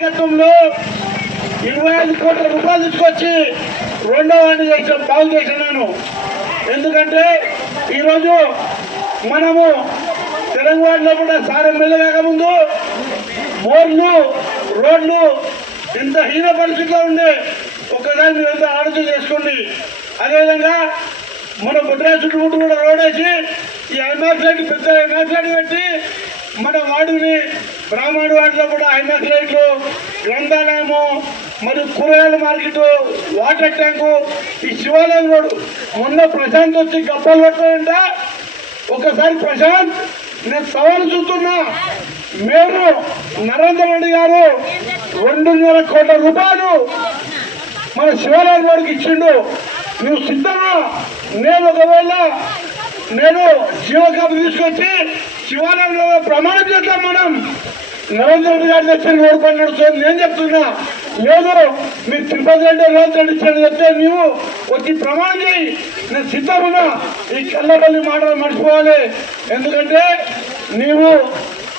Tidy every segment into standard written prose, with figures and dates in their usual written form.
గతంలో 25 కోట్ల రూపాయలు తీసుకొచ్చి రెండో వాడిని చేసాం, బాగు చేసినాను. ఎందుకంటే ఈరోజు మనము తెలంగాణలో కూడా సార్ ఎమ్మెల్యే కాకముందు మోర్లు రోడ్లు ఎంత హీన పరిస్థితిలో ఉండే ఒక్కసారి మీరు ఎంత ఆలోచన చేసుకోండి. అదేవిధంగా మన గుడ్రా చుట్టుముట్టు కూడా రోడ్ వేసి ఈ ఐమాక్స్ లైట్ పెద్ద ఐమాక్స్ లైట్ పెట్టి మన వాడిని బ్రాహ్మణ వాటిలో కూడా ఐమాక్స్ లైట్లు, గ్రంథాలయము, మరియు కూరగాయల మార్కెట్, వాటర్ ట్యాంకు, ఈ శివాలయం రోడ్డు. మొన్న ప్రశాంత్ వచ్చి గప్పలు పడతాయంట. ఒకసారి ప్రశాంత్, నేను సవాలు చూస్తున్నా, మేము నరేంద్ర రెడ్డి గారు 2.5 కోట్ల రూపాయలు మన శివాలయం రోడ్డుకి ఇచ్చిండు. నువ్వు సిద్ధమా? నేను జీవకాపు తీసుకొచ్చి శివాలయంలో ప్రమాణం చేద్దాం. మనం నరేంద్ర రెడ్డి గారి తెచ్చిన ఓడిపోయి నడుస్తుంది. నేను చెప్తున్నా, లేదు మీరు తిరుపతి రెడ్డి రేవంత్ రెడ్డి ఇచ్చాను చెప్తే నువ్వు వచ్చి ప్రమాణం చేయి. నేను సిద్ధమున్నా. ఈ కళ్ళపల్లి మాటలు మర్చిపోవాలి. ఎందుకంటే నీవు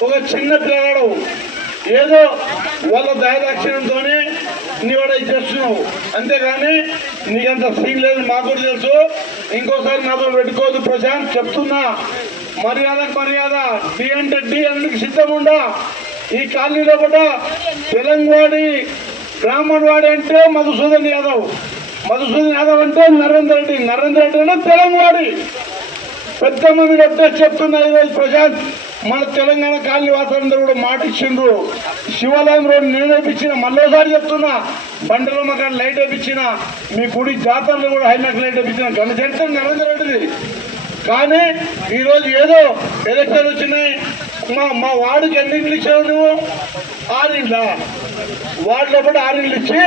ఒక చిన్న పిల్లగాడు, ఏదో వాళ్ళ దయదాక్షిణ్యంతో నీవు చేస్తున్నావు, అంతేగాని నీకంత సీన్ లేదు. మాకు కూడా తెలుసు. ఇంకోసారి నాతో పెట్టుకోవద్దు ప్రశాంత్, చెప్తున్నా. మర్యాదకు మర్యాద, డి అంటే డి అందుకు సిద్ధం ఉండా. ఈ కాలనీలో కూడా తెలంగాణ బ్రాహ్మణ్ వాడి అంటే మధుసూదన్ యాదవ్ అంటే నరేంద్ర రెడ్డి అంటే తెలంగాణ. పెద్ద మంది చెప్తున్నా ఈరోజు ప్రశాంత్, మన తెలంగాణ కాలనీ వాసులందరూ కూడా మాట ఇచ్చిండ్రు. శివాలయం రోడ్డు నేను వేయించిన, మళ్ళీసారి చెప్తున్నా, బండలమ్మ కాడ లైట్ వేయించిన, మీ గుడి జాతరలో కూడా హైమాక్ లైట్ వేయించిన ఘన చరిత్ర నరేంద్ర రెడ్డిది. కానీ ఈరోజు ఏదో ఎలక్షన్ వచ్చినాయి, మా వార్డుకి ఎన్ని ఇండ్లు ఇచ్చావు నువ్వు? 6 ఇండ్ల వార్డులో కూడా 6 ఇండ్లు ఇచ్చి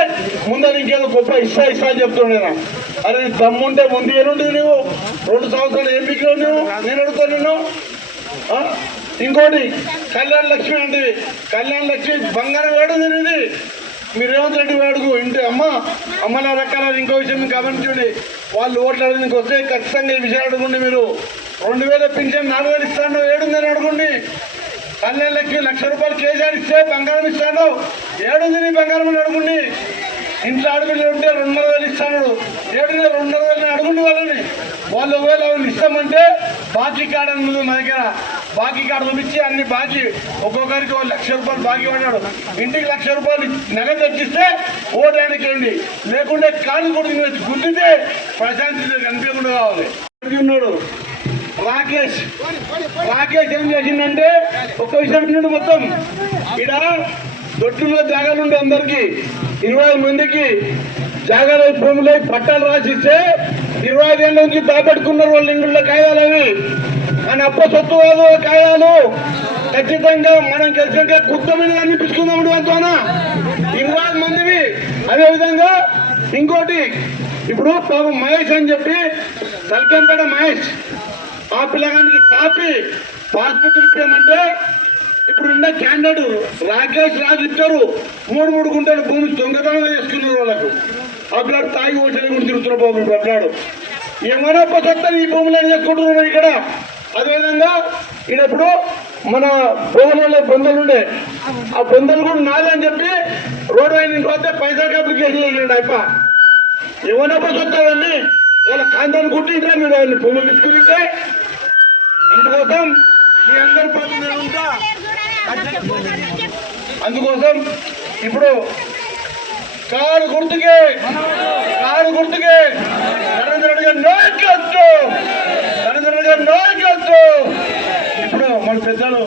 ముందర ఇంకేదో గొప్ప ఇస్తా అని చెప్తుండేనా? అరే దమ్ముంటే ముందు ఏనుండేది నువ్వు? 2 సంవత్సరాలు ఏం బిగ్గావు నువ్వు? నేను అడుగుతాను నిన్ను. ఇంకోటి కళ్యాణ లక్ష్మి అంటే, కళ్యాణ లక్ష్మి బంగారం వేడు తినేది. మీరు రేవంత్ రెడ్డి వేడుకు ఇంటి అమ్మ నా రకాల. ఇంకో విషయం గమనించండి, వాళ్ళు ఓట్లు అడిగిందికి వస్తే ఖచ్చితంగా ఈ విషయాలు అడుగుండి. మీరు 2000 పింఛన్ 4000 ఇస్తాను, 7,000 అడుగుండి. కళ్యాణ లక్ష్మి 1,00,000 రూపాయలు కేజీఆర్ ఇస్తే బంగారం ఇస్తాను, 7,000 నీ బంగారం అని అడుగుండి. ఇంట్లో అడుగులు ఉంటే 2,500 ఇస్తాడు, 7,000 2,500 అడుగుండి వాళ్ళని. వాళ్ళు ఒకవేళ వాళ్ళు ఇస్తామంటే బాకీ కార్డు అన్నది మా దగ్గర. బాకీ కార్డు చూపించి అన్ని బాకీ ఒక్కొక్కరికి 1,00,000 రూపాయలు బాకీ పడ్డాడు. ఇంటికి 1,00,000 రూపాయలు నగదు తెచ్చిస్తే ఓటానికి వెళ్ళి, లేకుంటే కాలు కూడా గుర్తితే ప్రశాంతి కనిపించకుండా కావాలి. ఉన్నాడు రాకేష్ ఏం చేసిందంటే ఒక్క విషయం నుండి మొత్తం ఇక్కడ దొడ్డులో జాగాలు ఉండే అందరికి 20 మందికి జాగాల భూములు పట్టాలు రాసిస్తే 25 ఏళ్ళ నుంచి దాపెట్టుకున్నారు వాళ్ళ ఇంట్లో కాగితాలు. అవి అని అప్ప సొత్తు కాదు కాగితాలు. ఖచ్చితంగా మనం కలిసినాక కుత్త మీద అనిపించుకుందాం అంతోనా 20 మందివి. అదేవిధంగా ఇంకోటి, ఇప్పుడు పాపం మహేష్ అని చెప్పి తలకంపేట మహేష్, ఆ పిల్లగానికి కాపీ పాస్బుక్ ఇచ్చామంటే ఇప్పుడున్న క్యాండిడేట్ రాకేష్ రాజు ఇచ్చారు. 3 గుంటలు భూమి దొంగతనం చేసుకున్నారు వాళ్ళకు. అబ్లాడు తాగి ఓటలు కూడా తిరుగుతున్నారు బాబు. అబ్లాడు ఏమైనా సత్తా ఈ భూములను చేసుకుంటున్నారు ఇక్కడ. అదేవిధంగా ఈయనప్పుడు మన భూములలో బొందలు ఉండే, ఆ బొందలు కూడా నాదని చెప్పి రోడ్డు అయిన పోతే పైసలకి అప్లికేషన్ చేయండి. అయిప ఏమైనా సత్తావన్నీ వాళ్ళ కాంతాన్ని కుట్టింటే మీరు ఆయన భూములు తీసుకుంటే. అందుకోసం మీ అందరి ప్రతి ఉంటా. అందుకోసం ఇప్పుడు కారు గుర్తుకే నరేంద్ర రెడ్డి గారి నాయకత్వం. ఇప్పుడు మన పెద్దలు